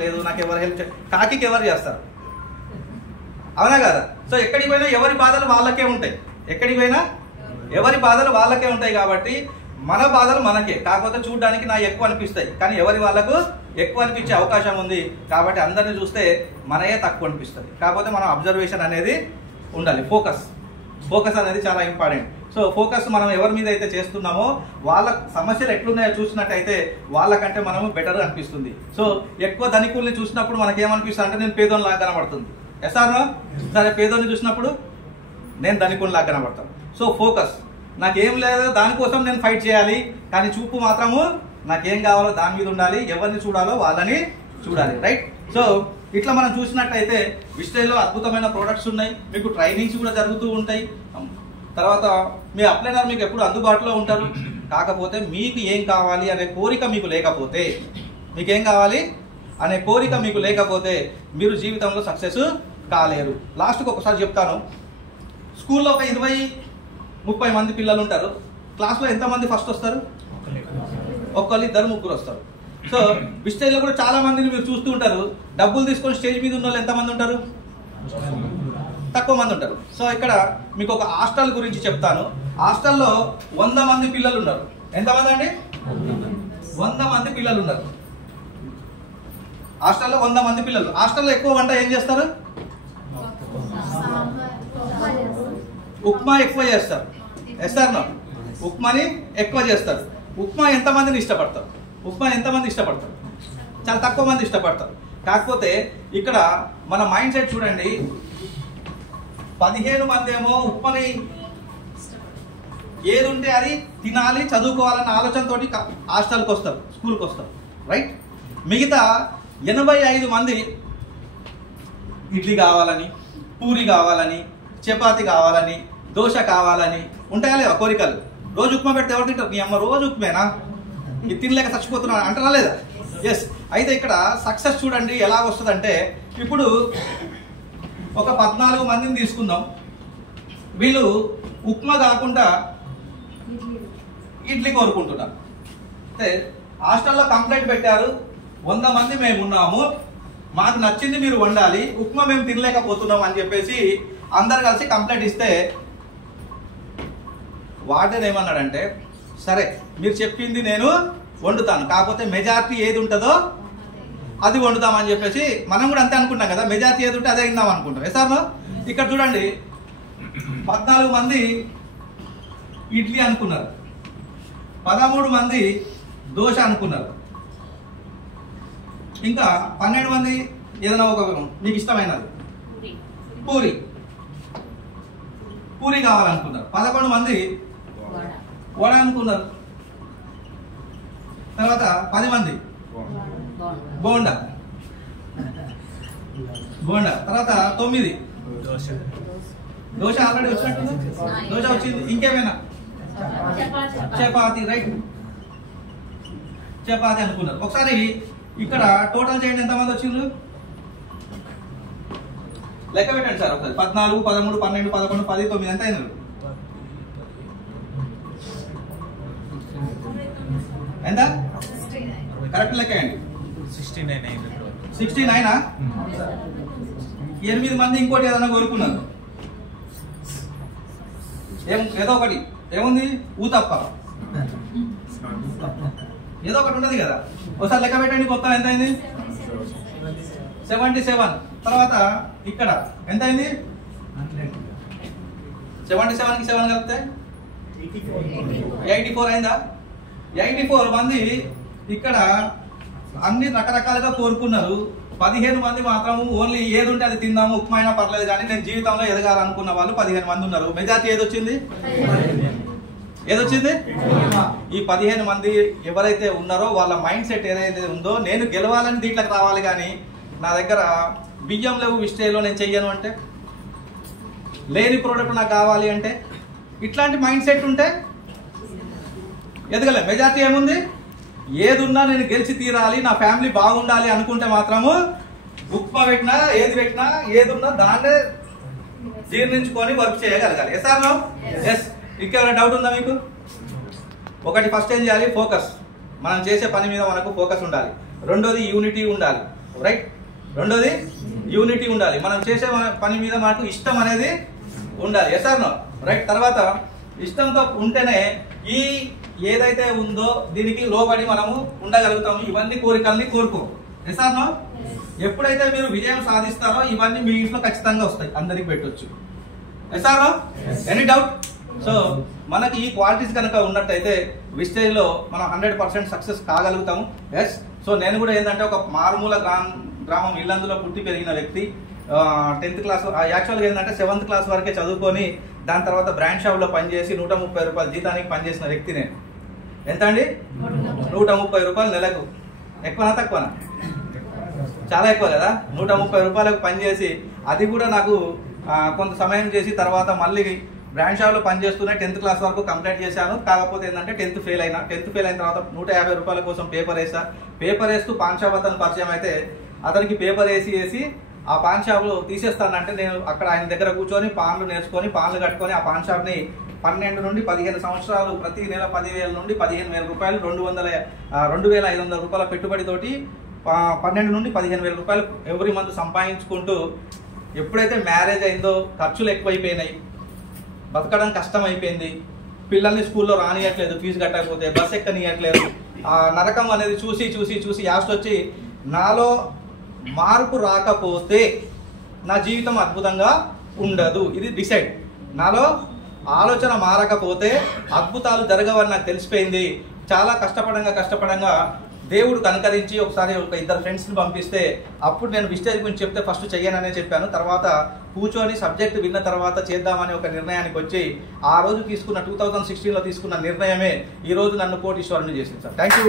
లేదు, నాకు ఎవరు హెల్ప్ కాకి ఎవరు చేస్తారు? అవునా కదా? సో ఎక్కడికి పోయినా ఎవరి బాధలు వాళ్ళకే ఉంటాయి, ఎక్కడికి పోయినా ఎవరి బాధలు వాళ్ళకే ఉంటాయి. కాబట్టి మన బాధలు మనకే, కాకపోతే చూడడానికి నా ఎక్కువ అనిపిస్తాయి, కానీ ఎవరి వాళ్ళకు ఎక్కువ అనిపించే అవకాశం ఉంది. కాబట్టి అందరిని చూస్తే మనయే తక్కువ అనిపిస్తుంది. కాకపోతే మనం అబ్జర్వేషన్ అనేది ఉండాలి, ఫోకస్ అనేది చాలా ఇంపార్టెంట్. సో ఫోకస్ మనం ఎవరి మీద అయితే చేస్తున్నామో వాళ్ళ సమస్యలు ఎట్లున్నాయో చూసినట్టయితే వాళ్ళకంటే మనము బెటర్ అనిపిస్తుంది. సో ఎక్కువ ధనికుల్ని చూసినప్పుడు మనకేమనిపిస్తుంది అంటే నేను పేదోని లాగా కనబడుతుంది. ఎస్ఆర్నో? సరే, పేదోని చూసినప్పుడు నేను ధనికుని లాగా కనబడతాను. సో ఫోకస్, నాకేం లేదు దానికోసం నేను ఫైట్ చేయాలి, కానీ చూపు మాత్రము నాకేం కావాలో దాని మీద ఉండాలి, ఎవరిని చూడాలో వాళ్ళని చూడాలి. రైట్? సో ఇట్లా మనం చూసినట్టయితే విస్టైల్లో అద్భుతమైన ప్రోడక్ట్స్ ఉన్నాయి, మీకు ట్రైనింగ్స్ కూడా జరుగుతూ ఉంటాయి. తర్వాత మీ అప్లైనర్ మీకు ఎప్పుడు అందుబాటులో ఉంటారు. కాకపోతే మీకు ఏం కావాలి అనే కోరిక మీకు లేకపోతే, మీకేం కావాలి అనే కోరిక మీకు లేకపోతే మీరు జీవితంలో సక్సెస్ కాలేరు. లాస్ట్కి ఒకసారి చెప్తాను, స్కూల్లో ఒక 20-30 మంది పిల్లలు ఉంటారు. క్లాస్లో ఎంతమంది ఫస్ట్ వస్తారు? ఒక్కళ్ళు, ఇద్దరు, ముగ్గురు వస్తారు. సో విస్టైల్లో కూడా చాలా మందిని మీరు చూస్తూ ఉంటారు. డబ్బులు తీసుకొని స్టేజ్ మీద ఉన్న వాళ్ళు ఎంతమంది ఉంటారు? తక్కువ మంది ఉంటారు. సో ఇక్కడ మీకు ఒక హాస్టల్ గురించి చెప్తాను. హాస్టల్లో 100 మంది పిల్లలు ఉన్నారు. ఎంతమంది అండి? 100 మంది పిల్లలు ఉన్నారు. హాస్టల్లో 100 మంది పిల్లలు. హాస్టల్లో ఎక్కువ వంట ఏం చేస్తారు? ఉప్మా ఎక్కువ చేస్తారు. ఎస్ఆర్నో? ఉప్మాని ఎక్కువ చేస్తారు. ఉప్మా ఎంతమందిని ఇష్టపడతారు? ఉప్మా ఎంతమంది ఇష్టపడతారు? చాలా తక్కువ మంది ఇష్టపడతారు. కాకపోతే ఇక్కడ మన మైండ్ సెట్ చూడండి, 15 మంది ఏమో ఉప్మాని ఏది ఉంటే అది తినాలి, చదువుకోవాలన్న ఆలోచనతోటి హాస్టల్కి వస్తారు, స్కూల్కి వస్తారు. రైట్? మిగతా 85 మంది ఇడ్లీ కావాలని, పూరి కావాలని, చపాతి కావాలని, దోశ కావాలని ఉంటాయా లేవా కోరికలు? రోజు ఉప్మా పెడితే ఎవరు తింటారు? నీ అమ్మ రోజు ఉప్మేనా, ఇది తినలేక చచ్చిపోతున్నా అంటారా లేదా? ఎస్. అయితే ఇక్కడ సక్సెస్ చూడండి ఎలా వస్తుందంటే, ఇప్పుడు ఒక 14 మందిని తీసుకుందాం. వీళ్ళు ఉప్మా కాకుండా ఇడ్లీ కోరుకుంటున్నారు. అంటే హాస్టల్లో కంప్లైంట్ పెట్టారు, 100 మంది మేము ఉన్నాము, మాకు నచ్చింది మీరు వండాలి, ఉప్మా మేము తినలేకపోతున్నాం అని చెప్పేసి అందరు కలిసి కంప్లైంట్ ఇస్తే వార్డెన్ ఏమన్నాడంటే, సరే మీరు చెప్పింది నేను వండుతాను, కాకపోతే మెజారిటీ ఏది ఉంటుందో అది వండుతామని చెప్పేసి, మనం కూడా అంతే అనుకుంటాం కదా, మెజారిటీ ఏది ఉంటే అదే విందాం అనుకుంటాం. ఎసార్నో? ఇక్కడ చూడండి, 14 మంది ఇడ్లీ అనుకున్నారు, 13 మంది దోశ అనుకున్నారు, ఇంకా 12 మంది ఏదైనా ఒక మీకు ఇష్టమైనది పూరి కావాలనుకున్నారు, 11 మంది వడ అనుకున్నారు, తర్వాత 10 మంది బోండా, తర్వాత 9 దోశ ఆల్రెడీ వచ్చినట్టు, దోశ వచ్చింది, ఇంకేమైనా చపాతి. రైట్? చపాతి అనుకున్నారు. ఒకసారి ఇక్కడ టోటల్ చేయండి, ఎంతమంది వచ్చిండ్రు లెక్క పెట్టండి సార్ ఒకసారి. 14, 13, 12, 11, 10, 9 ఎంత అయింది? ఎంత? కరెక్ట్ లెక్క అండి. 69. 8 మంది ఇంకోటి ఏదైనా కోరుకున్నారు. ఏదో ఒకటి ఏముంది? ఊతప్ప ఏదో ఒకటి ఉండదు కదా. ఒకసారి లెక్క పెట్టండి, మొత్తం ఎంత అయింది? 77. తర్వాత ఇక్కడ ఎంత అయింది? 77కి 7 కలిపితే 84 అయిందా? 84 మంది ఇక్కడ అన్ని రకరకాలుగా కోరుకున్నారు. 15 మంది మాత్రం ఓన్లీ ఏది ఉంటే అది తిందాము, ఉప్మా అయినా పర్లేదు కానీ నేను జీవితంలో ఎదగాలనుకున్న వాళ్ళు 15 మంది ఉన్నారు. మెజారిటీ ఏదొచ్చింది? ఏదొచ్చింది? ఈ 15 మంది ఎవరైతే ఉన్నారో వాళ్ళ మైండ్ సెట్ ఏదైతే ఉందో, నేను గెలవాలని దీంట్లోకి రావాలి, కానీ నా దగ్గర బియ్యం లేవు విస్టైల్లో నేను చెయ్యను అంటే, లేని ప్రోడక్ట్ నాకు కావాలి అంటే, ఇట్లాంటి మైండ్ సెట్ ఉంటే ఎదగలే. మెజారిటీ ఏముంది? ఏది ఉన్నా నేను గెలిచి తీరాలి, నా ఫ్యామిలీ బాగుండాలి అనుకుంటే మాత్రము ఉప్మా పెట్టినా ఏది పెట్టినా ఏది ఉన్నా దాన్నే జీర్ణించుకొని వర్క్ చేయగలగాలి. Yes or no? ఎస్. ఇంకేమైనా డౌట్ ఉందా మీకు? ఒకటి, ఫస్ట్ ఏం చేయాలి? ఫోకస్. మనం చేసే పని మీద మనకు ఫోకస్ ఉండాలి. రెండోది యూనిటీ ఉండాలి. రైట్. రెండోది యూనిటీ ఉండాలి. మనం చేసే పని మీద మనకు ఇష్టం అనేది ఉండాలి. Yes or no? రైట్. తర్వాత ఇష్టంతో ఉంటేనే ఈ ఏదైతే ఉందో దీనికి లోబడి మనము ఉండగలుగుతాము. ఇవన్నీ కోరికల్ని కోరుకో. Yes or no? ఎప్పుడైతే మీరు విజయం సాధిస్తారో ఇవన్నీ మీ ఇంట్లో ఖచ్చితంగా వస్తాయి, అందరికి పెట్టొచ్చు. Yes or no? Any doubt? So మనకి ఈ క్వాలిటీస్ కనుక ఉన్నట్టయితే విస్టేజ్లో మనం 100% సక్సెస్ కాగలుగుతాము. ఎస్. సో నేను కూడా ఏంటంటే ఒక మారుమూల గ్రామం ఇల్లందులో పుట్టి పెరిగిన వ్యక్తి. 10th క్లాస్, యాక్చువల్గా ఏంటంటే 7th క్లాస్ వరకే చదువుకొని దాని తర్వాత బ్రాండ్ షాప్లో పనిచేసి 130 రూపాయల జీతానికి పనిచేసిన వ్యక్తి నేను. ఎంత అండి? 130 రూపాయలు నెలకు. ఎక్కువనా తక్కువనా? చాలా ఎక్కువ కదా. 130 రూపాయలకు పనిచేసి అది కూడా నాకు కొంత సమయం చేసి తర్వాత మళ్ళీ బ్రాండ్ షాప్లో పనిచేస్తూనే 10th క్లాస్ వరకు కంప్లీట్ చేశాను. కాకపోతే ఏంటంటే 10th ఫెయిల్ అయిన తర్వాత 150 రూపాయల కోసం పేపర్ వేసా. పేపర్ వేస్తూ పాన్ షాప్ అతను పరిచయం అయితే అతనికి పేపర్ వేసి ఆ పాన్ షాప్లో తీసేస్తానంటే నేను అక్కడ ఆయన దగ్గర కూర్చొని పాన్లు నేర్చుకొని పాన్లు కట్టుకొని ఆ పాన్ షాప్ని 12 నుండి 15 సంవత్సరాలు ప్రతి నెల 10,000 నుండి 15,000 రూపాయలు 2,500 రూపాయల పెట్టుబడితోటి 12 నుండి 15,000 రూపాయలు ఎవ్రీ మంత్ సంపాదించుకుంటూ ఎప్పుడైతే మ్యారేజ్ అయిందో ఖర్చులు ఎక్కువైపోయినాయి, బతకడం కష్టం అయిపోయింది, పిల్లల్ని స్కూల్లో రానియట్లేదు, ఫీజు కట్టకపోతే బస్ ఎక్కనియట్లేదు. ఆ నరకం అనేది చూసి యాస్ట్ వచ్చి నాలో మార్పు రాకపోతే నా జీవితం అద్భుతంగా ఉండదు. ఇది డిసైడ్. నాలో ఆలోచన మారకపోతే అద్భుతాలు జరగవని నాకు తెలిసిపోయింది. చాలా కష్టపడంగా దేవుడు కనుకరించి ఒకసారి ఒక 2 ఫ్రెండ్స్ని పంపిస్తే అప్పుడు నేను విస్టేజ్ గురించి చెప్తే ఫస్ట్ చెయ్యననే చెప్పాను. తర్వాత కూర్చొని సబ్జెక్ట్ విన్న తర్వాత చేద్దామని ఒక నిర్ణయానికి వచ్చి ఆ రోజు తీసుకున్న 2016లో తీసుకున్న నిర్ణయమే ఈ రోజు నన్ను కోటీశ్వరుని చేసింది సార్. Thank you.